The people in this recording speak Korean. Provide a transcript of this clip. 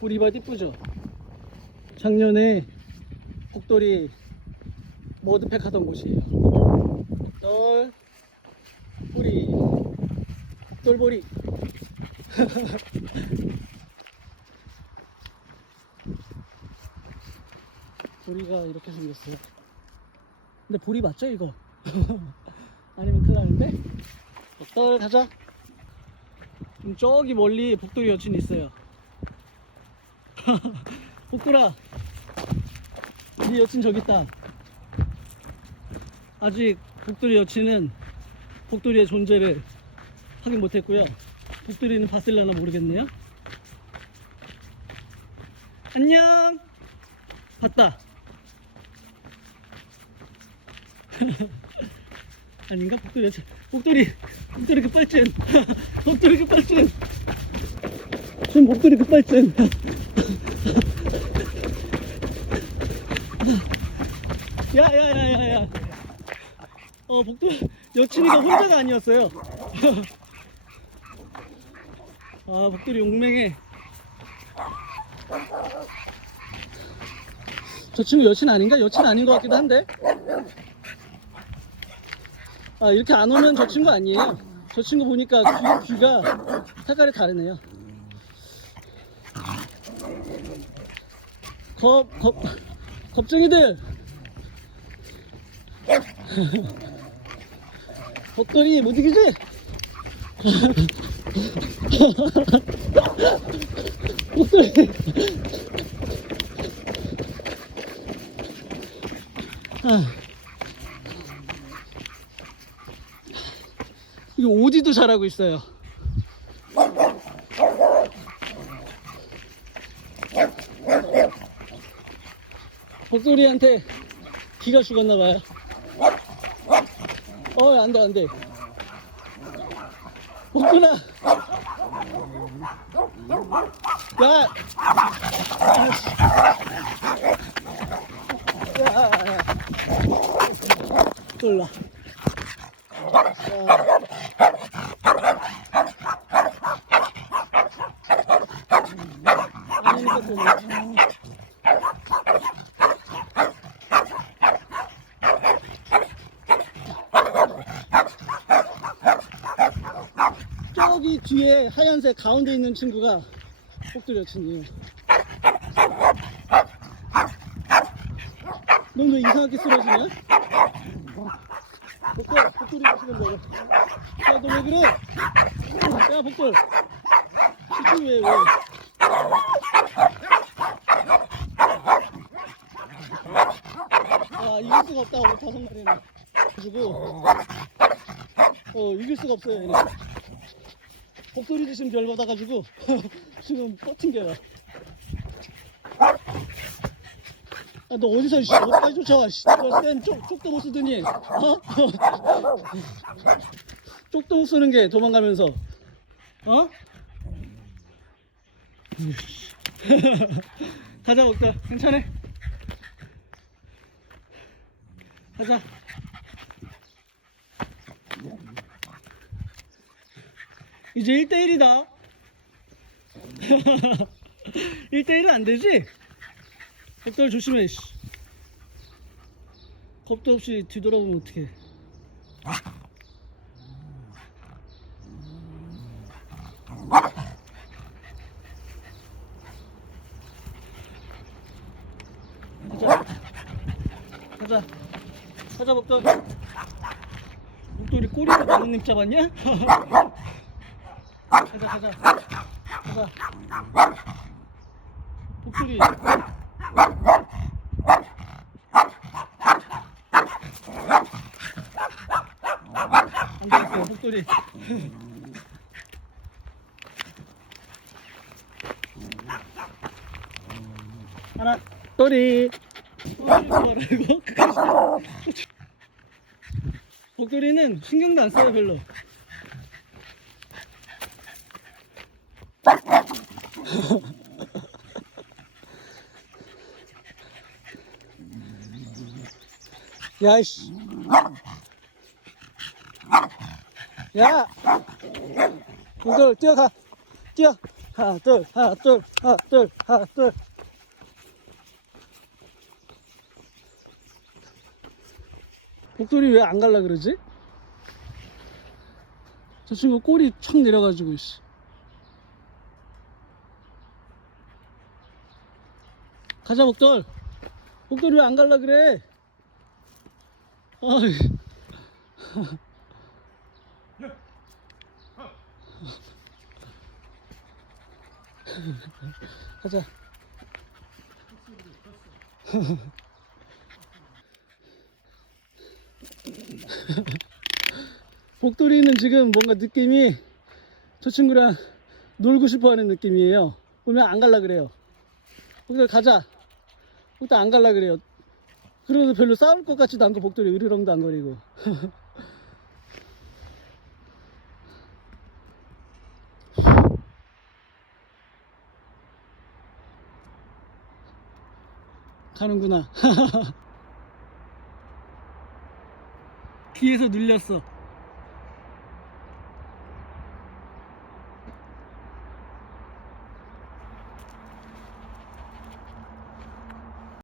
보리밭 이쁘죠? 작년에 복돌이 머드팩 하던 곳이에요. 널 보리 복돌보리 보리가 이렇게 생겼어요. 근데 보리 맞죠 이거? 아니면 큰일 나는데? 복돌 가자. 그럼 저기 멀리 복돌이 여친 있어요. 복돌아, 네 여친 저기 있다. 아직 복돌이 여친은 복돌이의 존재를 확인 못했고요. 복돌이는 봤을려나 모르겠네요. 안녕. 봤다. 아닌가 복돌이 여친. 복돌이, 복돌이 급발진. 복돌이 급발진. 지금 목도리 급발진. 야야야야야. 어 복돌 여친이가 혼자가 아니었어요. 아 복돌이 용맹해. 저 친구 여친 아닌가? 여친 아닌 것 같기도 한데. 아 이렇게 안 오면 저 친구 아니에요. 저 친구 보니까 귀, 귀가 색깔이 다르네요. 겁, 겁, 겁쟁이들! 복돌이 못 이기지? 복돌이! 아. 이거 오지도 잘하고 있어요. 복돌이한테 기가 죽었나봐요. 어, 안 돼, 안 돼. 복돌아! 야! 야, 야, 야. 졸라. 아니니까 또 뭐. 저기 뒤에 하얀색 가운데 있는 친구가 복돌 여친이에요. 넌왜 이상하게 쓰러지냐? 복돌, 복돌이 여친은 뭐야? 야, 너 왜 그래? 야, 복돌. 지금 왜, 왜? 아, 이길 수가 없다고, 다섯 마리는. 가지고, 어, 이길 수가 없어요, 얘네. 복돌이 지금 열받아가지고 지금 뻗팅겨요. 아, 너 어디서 씨, 어디까지 쫓아와? 씨, 너땐 쪽, 쪽도 못 쓰더니, 어? 쪽도 못 쓰는 게 도망가면서, 어? 가자, 먹자. 괜찮아. 가자. 이제 1대1이다. 1대1은 안 되지? 복돌 조심해, 씨. 겁도 없이 뒤돌아보면 어떡해. 가자. 가자. 가자, 복돌. 복돌이 꼬리로 나뭇잎 잡았냐? 가자 가자 가자 되겠어 복돌이 하나 또리 복돌이는 신경도 안 써요 별로 야 이씨. 야! 이걸 뛰어가. 뛰어. 하나 둘 하나 둘 하나 둘 하나 둘 복돌이 왜 안 갈라 그러지? 저 친구 꼬리 촥 내려가지고 씨. 가자 복돌 복돌이 왜 안 갈라 그래 어이. 가자 복돌이는 지금 뭔가 느낌이 저 친구랑 놀고 싶어 하는 느낌이에요. 보면 안 갈라 그래요. 복돌 가자. 복돌 안 갈라 그래요. 그러면서 별로 싸울 것 같지도 않고 복돌이 으르렁도 안 거리고. 가는구나. 귀에서 눌렸어.